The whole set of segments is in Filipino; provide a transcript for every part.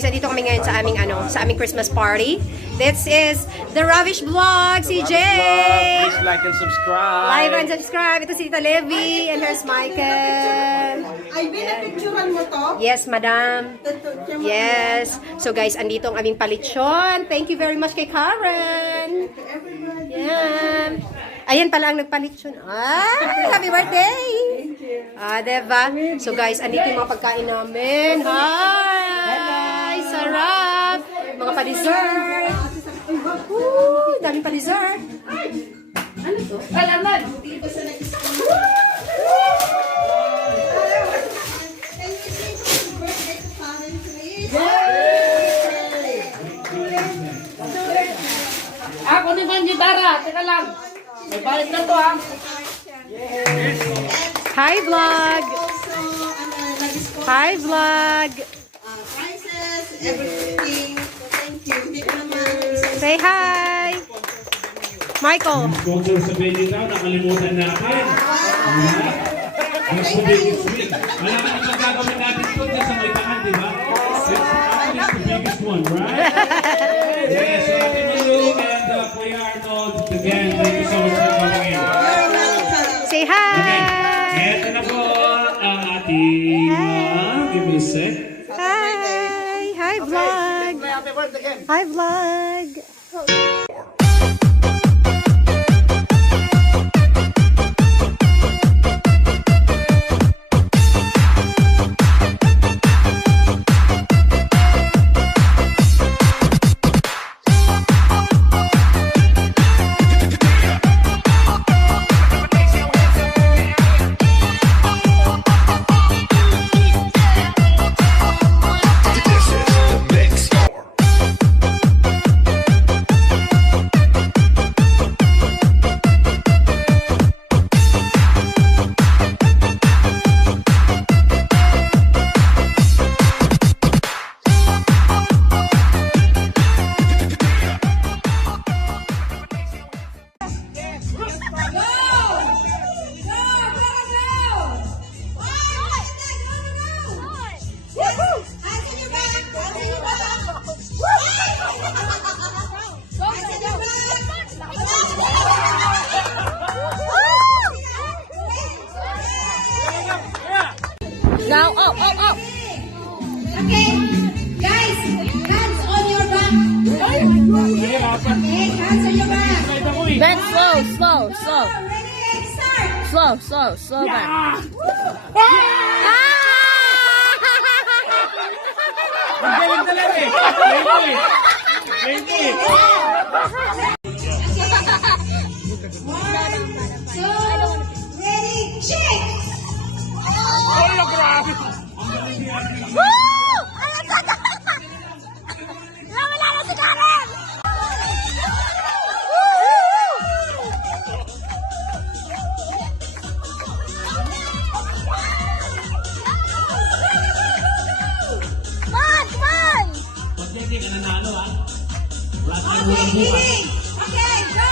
guys, andito kami ngayon sa aming sa aming Christmas party. This is the Ravish Vlog, CJ. Please like and subscribe. Like and subscribe. Ito si Tita Levy and here's Michael. Ay, binapicturan mo to? Yes, madam. Yes. So guys, andito ang aming palitsyon. Thank you very much kay Karen. Yan. Ayan pala ang nagpalitsyon. Happy birthday! Diba? So guys, andito yung mga pagkain namin. Hi! Sarap! Mga pa-dessert. Daming pa-dessert. Ano to? Kalaman! Ako ni Van Gitara, teka lang. May bayad na to ha. Hi, vlog! Hi, vlog! Prices, everything. Thank you. Hindi ko naman. Say hi! Michael! Sponsor sa baby daw, nakalimutan natin. Mas the biggest win. Wala ka naman gagawin natin ito dyan sa may takan, di ba? It's the biggest one, right? Yes, so Ate Malu and Kuya Arnold, again, thank you so much for coming in. Say Okay, hi! eto na po ang ating, give me a sec. Hi! Hi, vlog! Happy birthday again. Hi, vlog! Now, up, up, up. Okay, guys, hands on your back. Okay, hands on your back. Back slow, slow, slow. Ready, start. Slow, slow, slow back. Ang galing talaga eh. Thank you. Thank you. Two, ready, check. Woo! Alam ka na! Wala na si Karen! Come on, come on! Pag-ibig ka nanalo ah. Okay, leading. Okay, go.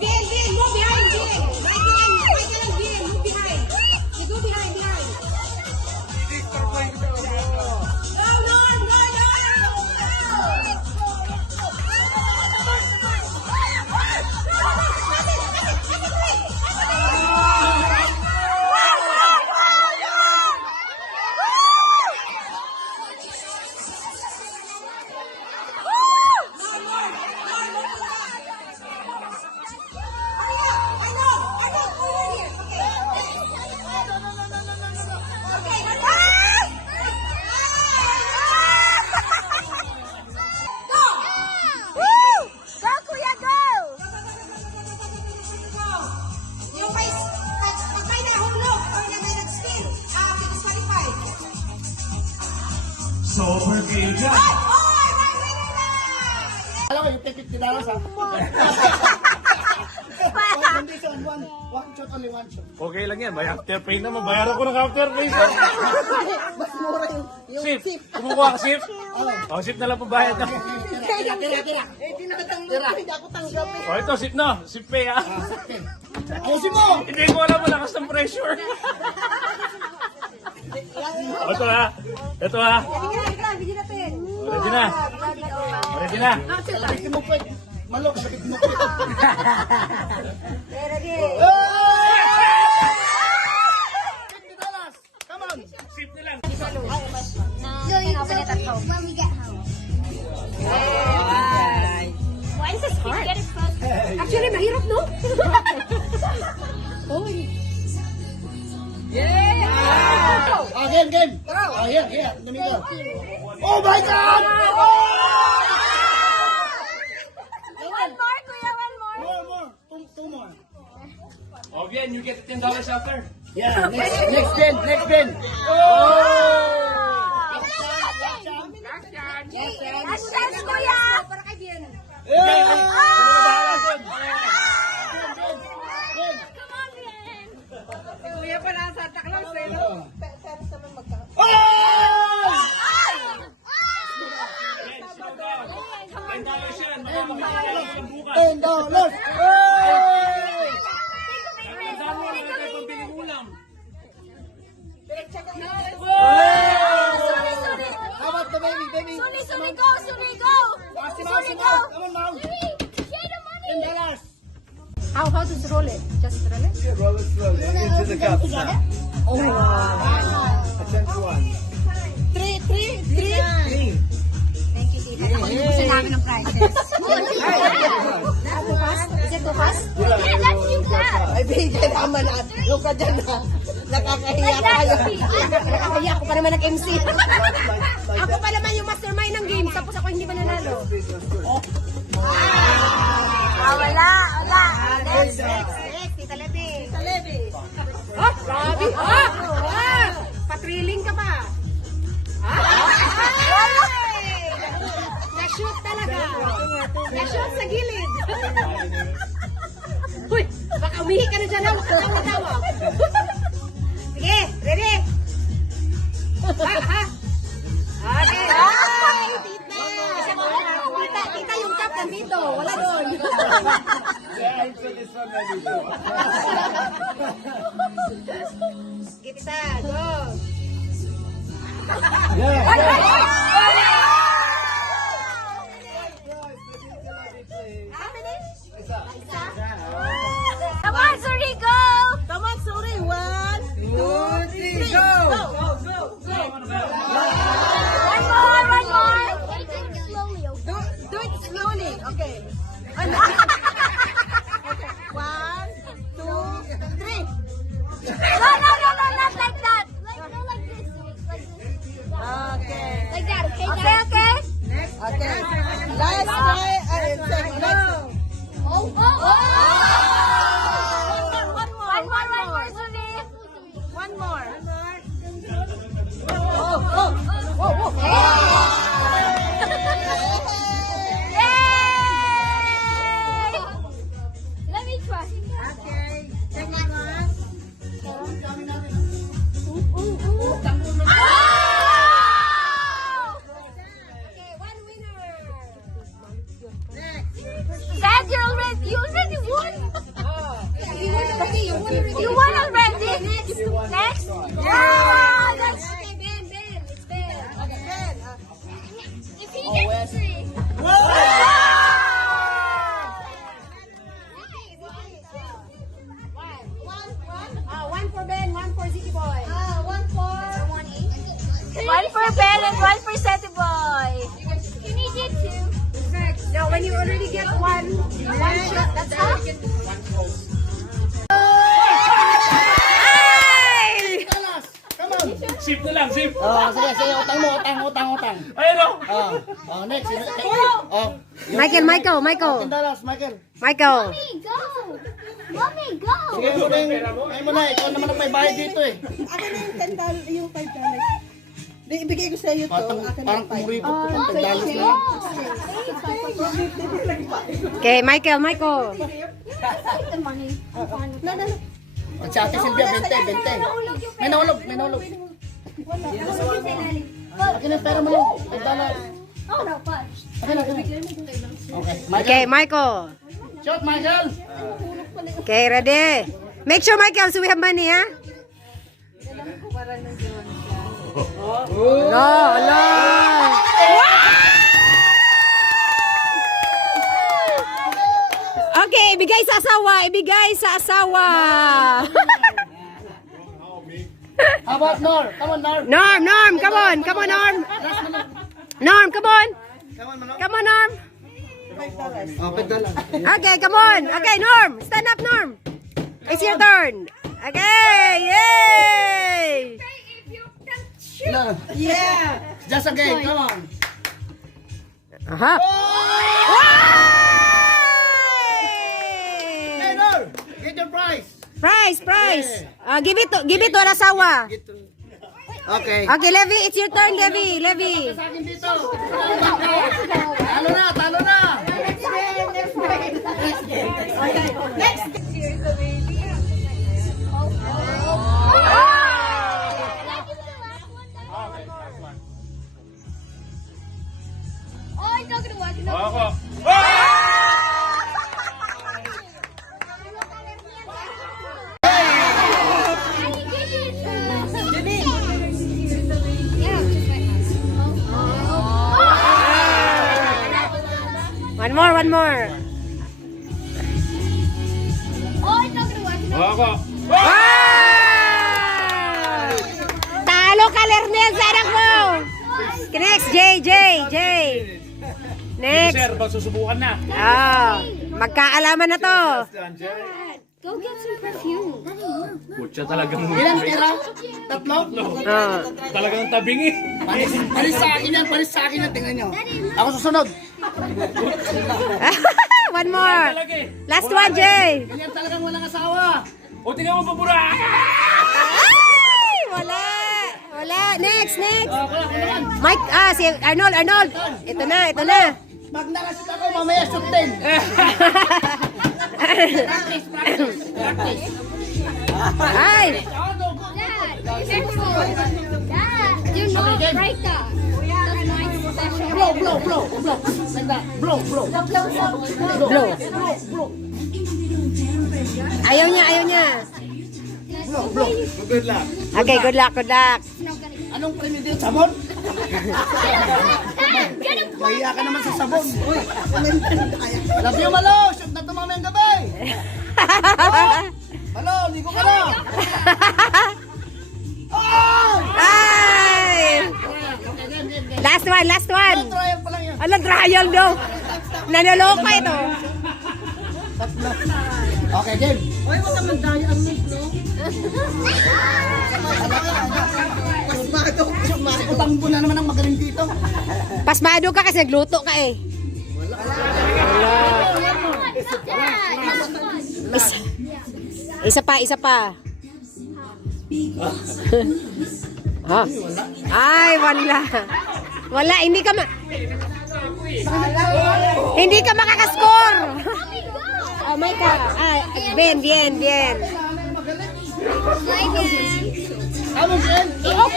Vin, move behind, Vin. Michael and Vin, move behind. You go behind. Go, Lon, go. Sober kayo dyan. Alam mo, yung $50 ha? Condition, one shot, only one shot. Okay lang yan. May after pay naman. Bayaran ko ng after pay. Mas mura yung Sip. sip. Kumukuha ka sip? O, sip na lang pambayad na. Tira. Eh, di nakatanggap. Hindi ako tanggap eh. O, ito, sip na. Sip pay ah. Sakit. Ayusin mo! Hindi ko alam malakas ng pressure. Ito ha. Ito ha. Ready na. Ready na. Sakit mo po. Malok, sakit mo po. Come on! Sip na lang. So you open it at home. When we get home. Why is this hard? Get it close. Actually, mahirap, no? Oh, game! Oh, here. Domingo. Oh my God! One more, Kuya, one more. More. Two more. Oh, bien, you get $10 after. Yeah, next bin. Last chance, Kuya. Okay, sino na bahala doon? Come on, Bien. $10 yan. Makakapagpapalang pambukas. $10. Tandaan mo, wala tayo pambiling ulam. How about the baby? Suli, go. Suli, go. Come on, Mom. Share the money. $10. How does it roll it? Just roll it? Roll it slowly into the cup. Oh my God. Attempt one. Three. Thank you, tita. Gusto namin ng prizes. Is it too fast? Yeah, let's do that. Ay, bigyan naman na. Yung ka dyan na. Nakakahiya tayo. Nakakahiya ako pa naman nag-MC. Ako pa naman yung mastermind ng game, tapos ako hindi mananalo. Wala. Next. Tita Lebe. Oh, grabe. Patriling ka pa. Na-shoot talaga. Na-shoot sa gilid. Uy, baka umihi ka na dyan. Tawa-tawa. Sige, ready? Ha? Okay. Ay, tita, yung cup nandito. Wala doon. Yeah, answer this one maybe. Sige, tita. Go. Come on, Suri, go. Come on, sorry. 1, 2, 3, go. One more. Slowly, okay? Do it slowly. Okay. 1, 2, 3. No, not like that. Go like this. Okay. Like that, okay? Okay. Last try. Next. Oh. One more, Suri. One more. Yay! Let me try. Okay. Second one. Okay, one winner. Dad, you already won. You won already. Next. Yeah, that's. Okay, Ben. It's Ben. Okay, Ben. If he gets 3. One for Ben, one for Ziggy Boy. One for Ben and one for Seti Boy. Can you get 2? No, when you already get one shot, that's all. Come on. Sip na lang, sip. Oh, sige. Utang. Ayun o. Oh, next. Oh, Michael. $10, Michael. Michael. Mommy, go. Sige mo na ikaw naman ang may bayad dito eh. Ako na yung $10, yung $5. Di, ibigay ko sa iyo to. Parang kumuripot ko pang $10 na lang. Okay, Michael. Take the money. At si Ate Silvia, 20. May nahulog. Akin ang pera mo lang. $5. Oh, no, fudge. Okay. Okay, Michael. Shot, Michael. Okay, ready? Make sure, Michael, so we have money, ha? Hello. Okay, ibigay sa asawa. How about Nor? Come on, Nor. Norm, come on, Norm. Norm, come on. Come on, Norm. Okay, come on. Okay, Norm, stand up, Norm. It's your turn. Okay, yay! Yeah. Just again, come on. Aha. Hey, Nor, get your prize. Prize. Give it to an asawa. Okay. Okay, Levi, it's your turn, Levi. Sa akin dito. Talo na. Oh, it's not gonna work. Ako. One more. Oh, it's not gonna work. Ako. Wow! Talo ka, Lernel, sa anak mo. Next, J. Next. Sir, magsusubukan na. Magkaalaman na to. Go get some perfume. Kutsa talagang Ilan tira? Tatlo? talagang tabingi. Palis sa akin yan, tingnan nyo. Ako susunod. One more. Last one, Jay. Ganyan talagang walang asawa. O, tingnan mo pabura. Ay, wala. Next. Mike, si Arnold. Ito na. Pag nakashoot ako, mamaya shoot din. Practice. Ay. Dad, do not break that. That's my special. Blow. Like that. Blow. Blow. Ayaw niya. Blow. Good luck. Okay, good luck. Anong premium dito? Sabon? Mahiya ka naman sa sabon. Uy, love you, Malo. Shoot na ito mamayang gabi. Malo, ligo ka na. Ay! Last one. Trial pa lang yan. Alam, trial daw. Nanoloka ito. Okay, game. Utang ko na naman ang magaling dito. Pasmado ka kasi nagluto ka eh. Isa pa. Ha? Ay, wala, hindi ka makakascore. May ka. Bien. Ano, Jen? Off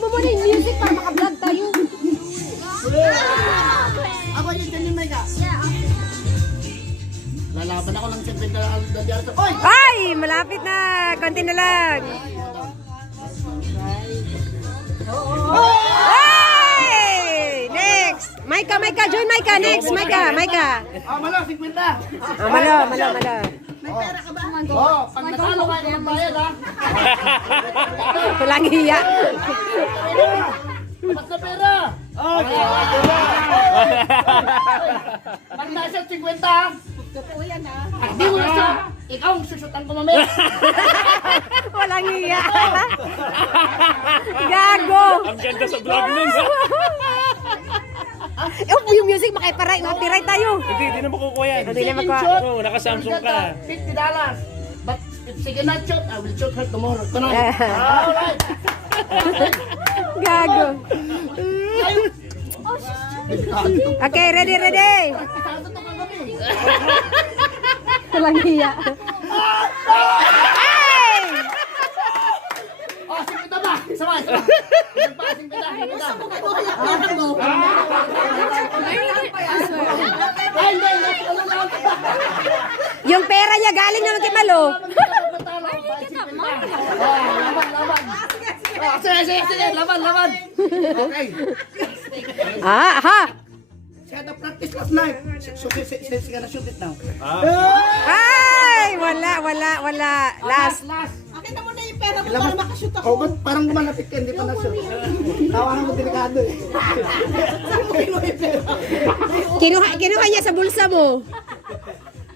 mo muna yung music para maka-vlog tayo. Ako yung Jen yung Mega. Lalaban ako ng siyempre dali. Oy! Ay, malapit na. Konti na lang. Ay! Next. Maika. Join Maika. Next. Maika. Malo, 50. Malo. Pag natalo ka, naman bayad, ha? Walang hiya. Dapat na pera. Pag nasa 50, ha? Hindi mo na siya. Ikaw ang susutan ko mamaya. Walang hiya. Gago. Ang ganda sa vlog nun. Yung music copyright tayo. Hindi na makukuha yan. Hindi na makuha. Oo, naka-Samsung ka. $50. But if she cannot shoot, I will shoot her tomorrow. Tonight. Alright. Gago. Okay, ready. Sado to kagabi. Walang hiya. Ay! Oh, 50 ba? Sabay. Nagpasing kita. Yung pera niya, galing naman kay Malo. Sige, laban. Okay. Aha. She had a practice last night. So she's gonna shoot it now. Ay, wala. Last. Akin na muna yung pera mo para makashoot ako. Oh, ba't parang lumalapit ka, hindi pa na-shoot. Tawanan mo delikado eh. Kinuha niya sa bulsa mo.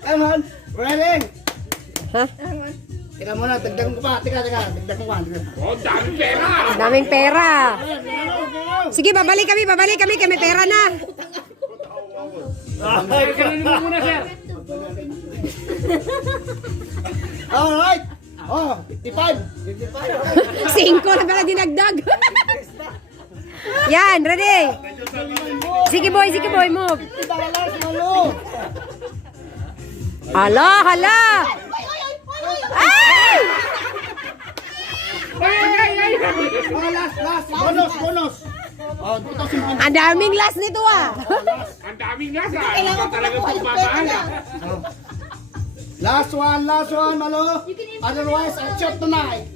Come on, ready? Ha? Teka muna, dagdagan ko pa. Teka, dagdagan ko pa. Oh, daming pera. Daming pera. Sige, babalik kami. Kami pera na. Kailangan mo muna, sir. Alright. Oh, 55. 5 na pala dinagdag. Yan, ready? Sige boy, move. $50, Malo. Hala. Ay! Oh, last. Bonus. Oh, 2,000. Ang daming last nito ah. Ang daming nasa. Ano ba talaga pagpapahala? Last one, Malo. Otherwise, I'll shoot tonight.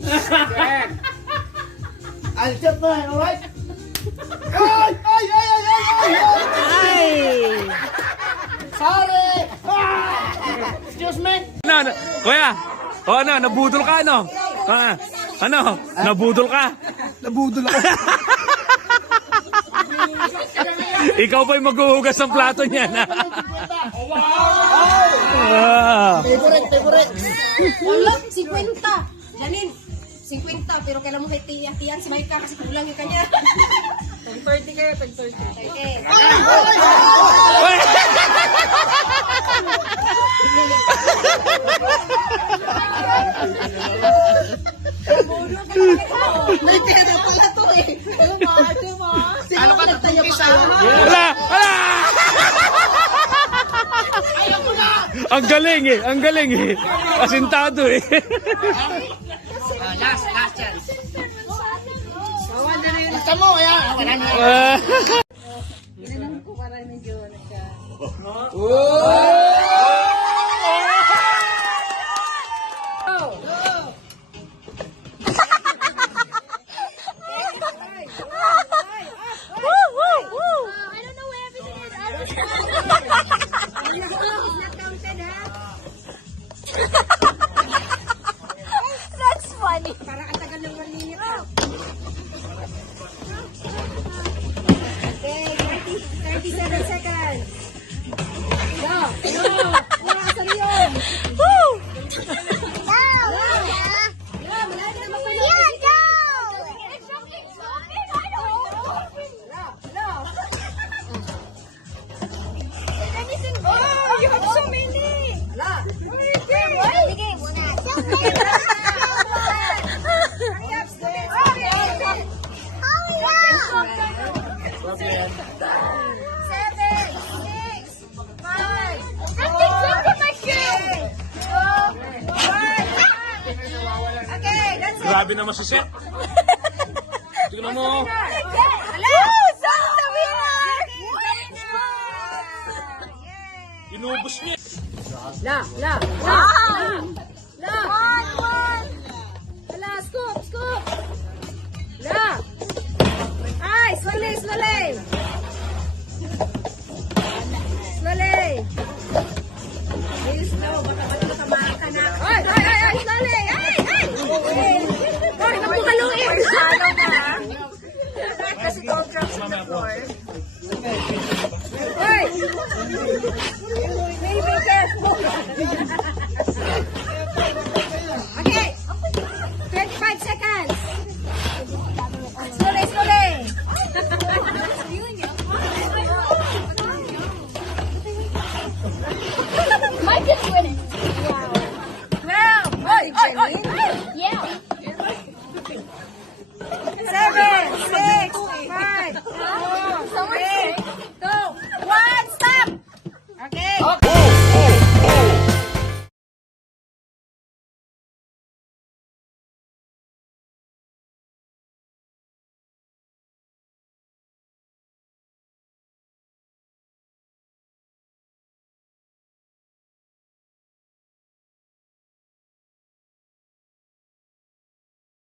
I'll shoot tonight, alright? Ay! Ay! Sorry! Excuse me? Ano? Kuya, nabudol ka, ano? Nabudol ka? Nabudol ako. Ikaw ba'y maghuhugas ng plato niyan? Favorite. Wala, 50. Janine, 50. Pero kailan mo kay tiyan si Maika kasi kulang yung kanya. Tag 30 kayo, tag 30. Okay. May pera pala to eh. Diba? Ano ka nagtayapisa? Wala! Ang galing eh. Asintado eh. Last chance. Basta mo, ayan. Wala na. I don't know where everything is. That's funny. Parang ang tagal ng malinit. Okay, 37 seconds. Go. Asan yun? Woo! Malaki na magpapalaki. Yeah, no! It's something stupid. I don't know. Is anything? Oh, you have so many. Sige, muna. Grabe naman si Seth. Tignan mo. Inubos niya. La. Hala, scoop. La. Ay, slowly. Please, slow. Baka matamaan ka na. Ay, slowly. Ay, napukaluin. Kasi cold drops on the floor. Ay!